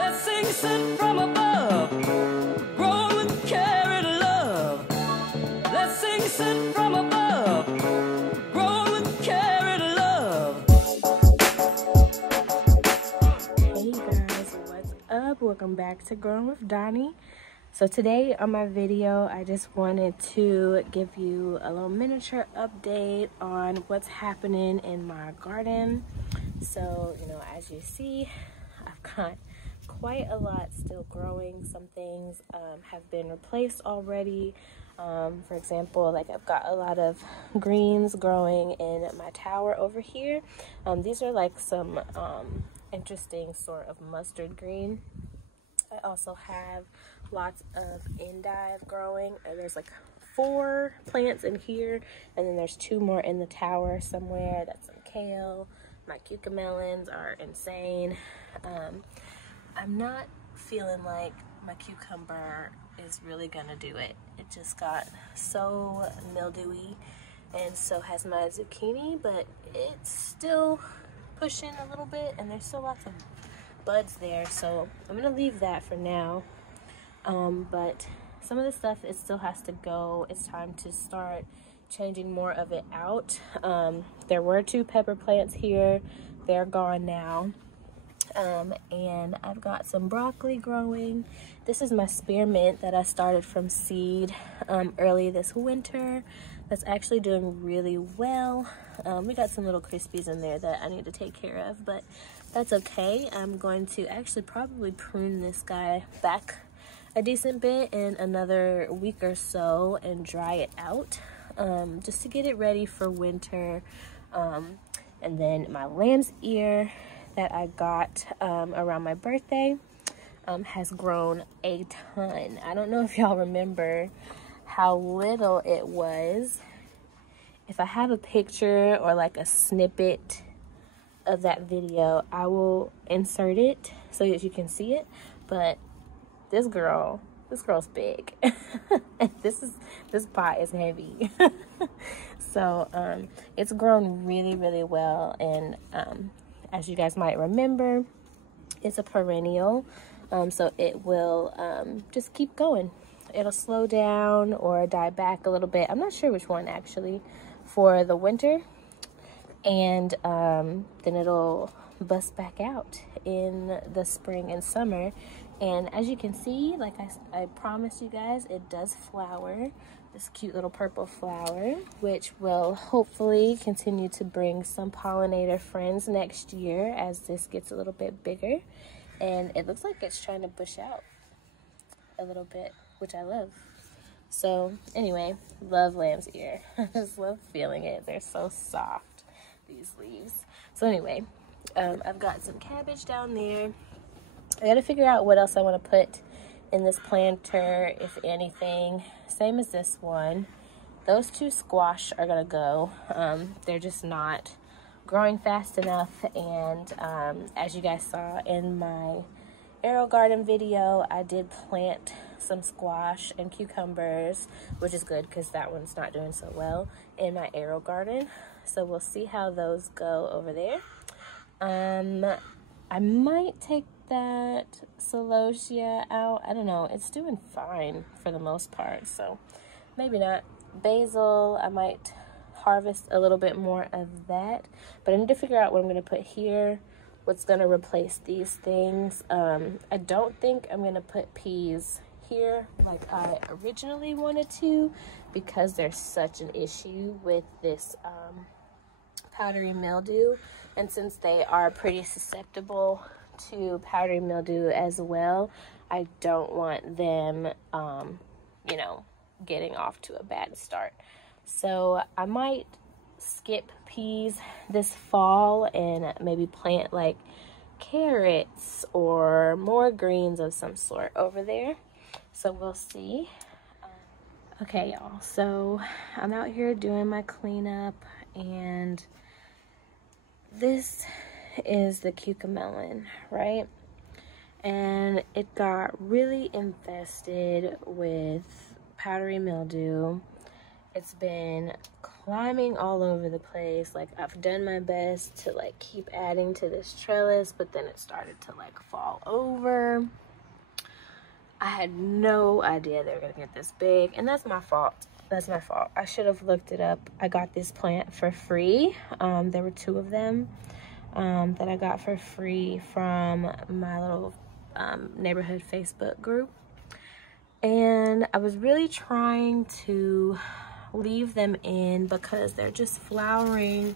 Blessings sent from above, grown with care and love. Blessings sent from above, grown with care and love. Hey guys, what's up? Welcome back to Growing with Donnie. So today on my video, I just wanted to give you a little miniature update on what's happening in my garden. So, as you see, I've got quite a lot still growing. Some things have been replaced already. For example, like I've got a lot of greens growing in my tower over here. These are like some interesting sort of mustard green. I also have lots of endive growing. There's like 4 plants in here, and then there's 2 more in the tower somewhere. That's some kale. My cucamelons are insane. I'm not feeling like my cucumber is really gonna do it. It just got so mildewy, and so has my zucchini, but it's still pushing a little bit, and there's still lots of buds there, so I'm gonna leave that for now. But some of the stuff, it still has to go. It's time to start changing more of it out. There were 2 pepper plants here. They're gone now. And I've got some broccoli growing. This is my spearmint that I started from seed early this winter. That's actually doing really well. We got some little crispies in there that I need to take care of, but that's okay. I'm going to actually probably prune this guy back a decent bit in another week or so and dry it out, just to get it ready for winter. And then my lamb's ear that I got around my birthday has grown a ton. I don't know if y'all remember how little it was. If I have a picture or like a snippet of that video, I will insert it so that you can see it. But this girl's big. This pot is heavy. So it's grown really, really well, and as you guys might remember, it's a perennial, so it will just keep going. It'll slow down or die back a little bit. I'm not sure which one actually for the winter, and then it'll bust back out in the spring and summer. And as you can see, like I promised you guys, it does flower, this cute little purple flower, which will hopefully continue to bring some pollinator friends next year as this gets a little bit bigger. And it looks like it's trying to bush out a little bit, which I love. So anyway, love lamb's ear. I just love feeling it. They're so soft, these leaves. So anyway, I've got some cabbage down there. I gotta figure out what else I want to put in this planter, if anything. Same as this one. Those 2 squash are gonna go. They're just not growing fast enough, and as you guys saw in my AeroGarden video, I did plant some squash and cucumbers, which is good because that one's not doing so well in my AeroGarden. So we'll see how those go over there. I might take that celosia out. I don't know. It's doing fine for the most part, so maybe not. Basil, I might harvest a little bit more of that, but I need to figure out what I'm going to put here, what's going to replace these things. I don't think I'm going to put peas here like I originally wanted to, because there's such an issue with this powdery mildew, and since they are pretty susceptible to powdery mildew as well, I don't want them getting off to a bad start. So I might skip peas this fall and maybe plant like carrots or more greens of some sort over there. So we'll see. Okay, y'all, so I'm out here doing my cleanup, and this is the cucamelon, right? And it got really infested with powdery mildew, It's been climbing all over the place. Like, I've done my best to like keep adding to this trellis, but then it started to like fall over. I had no idea they were gonna get this big, and that's my fault. That's my fault. I should have looked it up. I got this plant for free. There were 2 of them that I got for free from my little neighborhood Facebook group. And I was really trying to leave them in because they're just flowering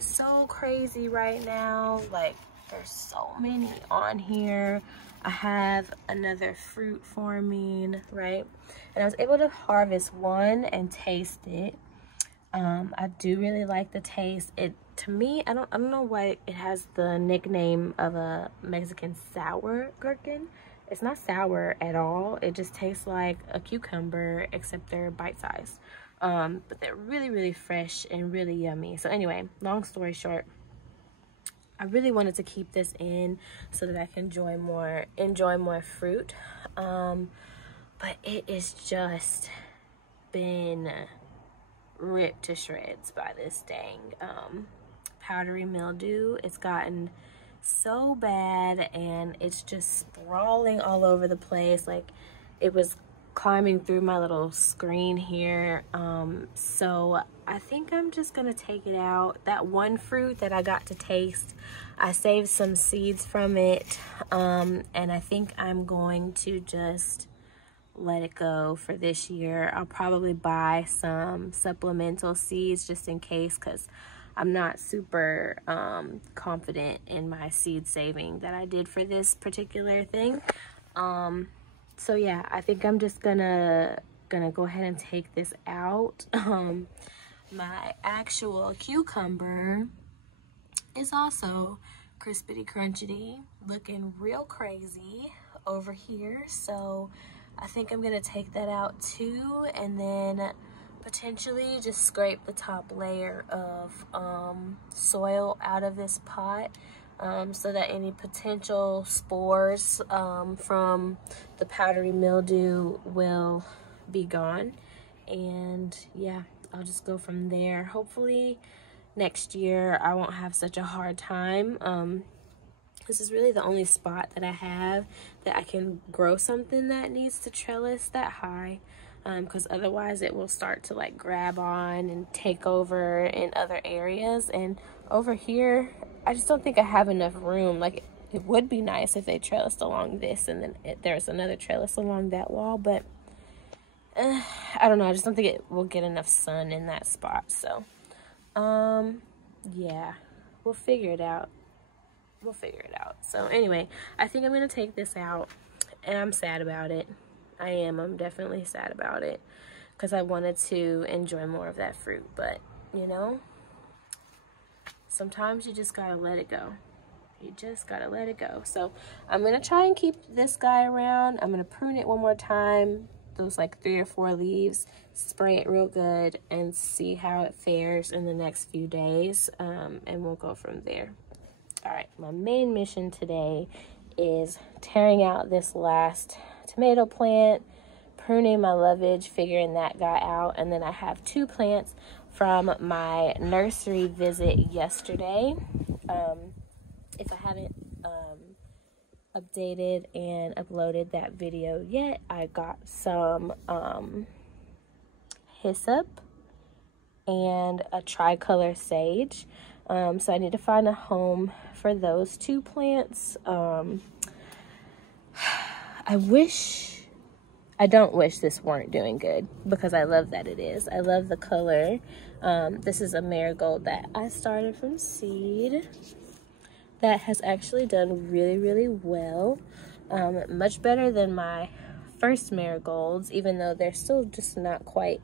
so crazy right now. Like, there's so many on here. I have another fruit forming, right? And I was able to harvest one and taste it. I do really like the taste. It, to me, I don't know why it has the nickname of a Mexican sour gherkin. It's not sour at all. It just tastes like a cucumber, except they're bite-sized. But they're really, really fresh and really yummy. So anyway, long story short, I really wanted to keep this in so that I can enjoy more fruit. But it is just been ripped to shreds by this dang powdery mildew. It's gotten so bad, and it's just sprawling all over the place. Like, it was climbing through my little screen here. So I think I'm just gonna take it out. That one fruit that I got to taste, I saved some seeds from it, and I think I'm going to just let it go for this year. I'll probably buy some supplemental seeds just in case, because I'm not super confident in my seed saving that I did for this particular thing. So yeah, I think I'm just gonna go ahead and take this out. My actual cucumber is also crispity crunchity, looking real crazy over here. So I think I'm gonna take that out too, and then potentially just scrape the top layer of soil out of this pot, so that any potential spores from the powdery mildew will be gone. And yeah, I'll just go from there. Hopefully next year I won't have such a hard time. This is really the only spot that I have that I can grow something that needs to trellis that high, because otherwise it will start to like grab on and take over in other areas. And over here, I just don't think I have enough room. Like, it would be nice if they trellised along this, and then there's another trellis along that wall, but I don't know. I just don't think it will get enough sun in that spot. So, yeah, we'll figure it out. So anyway, I think I'm gonna take this out, and I'm sad about it. I'm definitely sad about it, because I wanted to enjoy more of that fruit. But you know, sometimes you just gotta let it go. So I'm gonna try and keep this guy around. I'm gonna prune it one more time, those like 3 or 4 leaves, spray it real good, and see how it fares in the next few days, and we'll go from there. All right, my main mission today is tearing out this last tomato plant, pruning my lovage, figuring that guy out, and then I have 2 plants from my nursery visit yesterday. If I haven't updated and uploaded that video yet, I got some hyssop and a tricolor sage. So I need to find a home for those 2 plants. I don't wish this weren't doing good, because I love that it is. I love the color. This is a marigold that I started from seed that has actually done really, really well. Much better than my first marigolds, even though they're still just not quite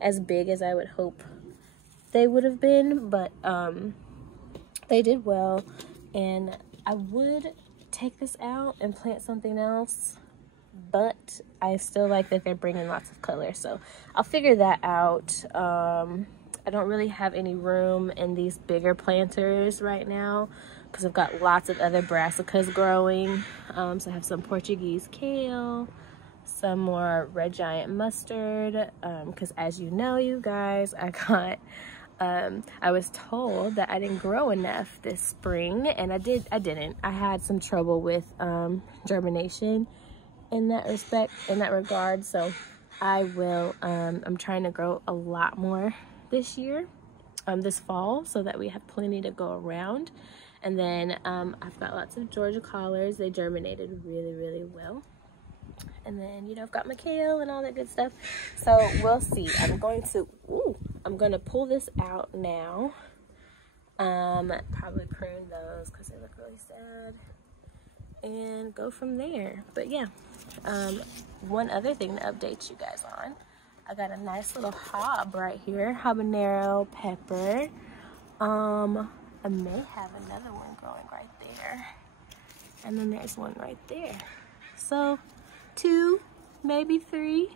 as big as I would hope they would have been, but they did well. And I would take this out and plant something else, but I still like that they're bringing lots of color, so I'll figure that out. I don't really have any room in these bigger planters right now, because I've got lots of other brassicas growing. So I have some Portuguese kale, some more Red Giant mustard, because as you know, you guys, I was told that I didn't grow enough this spring, and I didn't. I had some trouble with germination in that regard, so I will, I'm trying to grow a lot more this year, this fall, so that we have plenty to go around. And then I've got lots of Georgia collards. They germinated really, really well. And then, you know, I've got my kale and all that good stuff. So we'll see. I'm going to pull this out now. Probably prune those because they look really sad. And go from there. But yeah, one other thing to update you guys on. I got a nice little hob right here. Habanero pepper. I may have another one growing right there. And then there's one right there. So 2, maybe 3,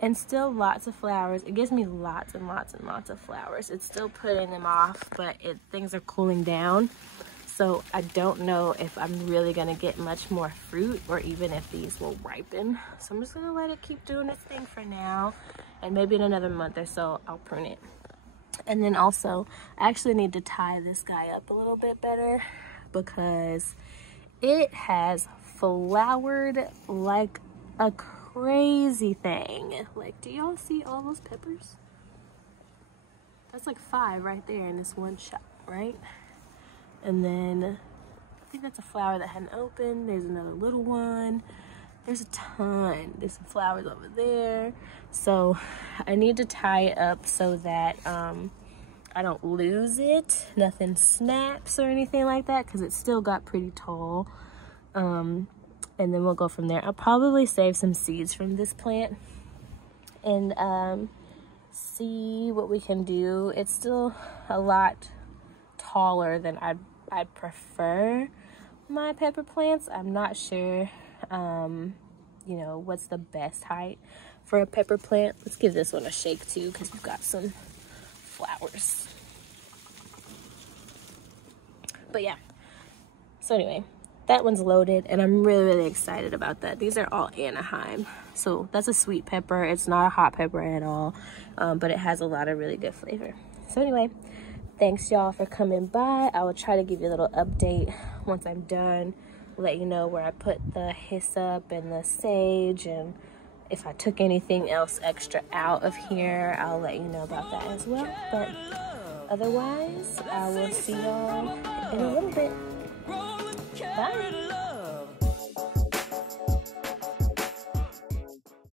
and still lots of flowers. It gives me lots and lots and lots of flowers. It's still putting them off, but things are cooling down. So I don't know if I'm really gonna get much more fruit or even if these will ripen. So I'm just gonna let it keep doing its thing for now. And maybe in another month or so, I'll prune it. And then also, I actually need to tie this guy up a little bit better because it has flowered like a crazy thing. Like, do y'all see all those peppers? That's like 5 right there in this one shot, right? And then I think that's a flower that hadn't opened. There's another little one. There's a ton. There's some flowers over there. So I need to tie it up so that I don't lose it. Nothing snaps or anything like that because it still got pretty tall. And then we'll go from there. I'll probably save some seeds from this plant and see what we can do. It's still a lot taller than I'd prefer my pepper plants. I'm not sure, you know, what's the best height for a pepper plant. Let's give this one a shake too because we've got some flowers. But yeah, so anyway, that one's loaded and I'm really, really excited about that. These are all Anaheim. So that's a sweet pepper. It's not a hot pepper at all, but it has a lot of really good flavor. So anyway, thanks y'all for coming by. I will try to give you a little update once I'm done. Let you know where I put the hyssop and the sage, and if I took anything else extra out of here, I'll let you know about that as well. But otherwise, I will see y'all in a little bit. Bye.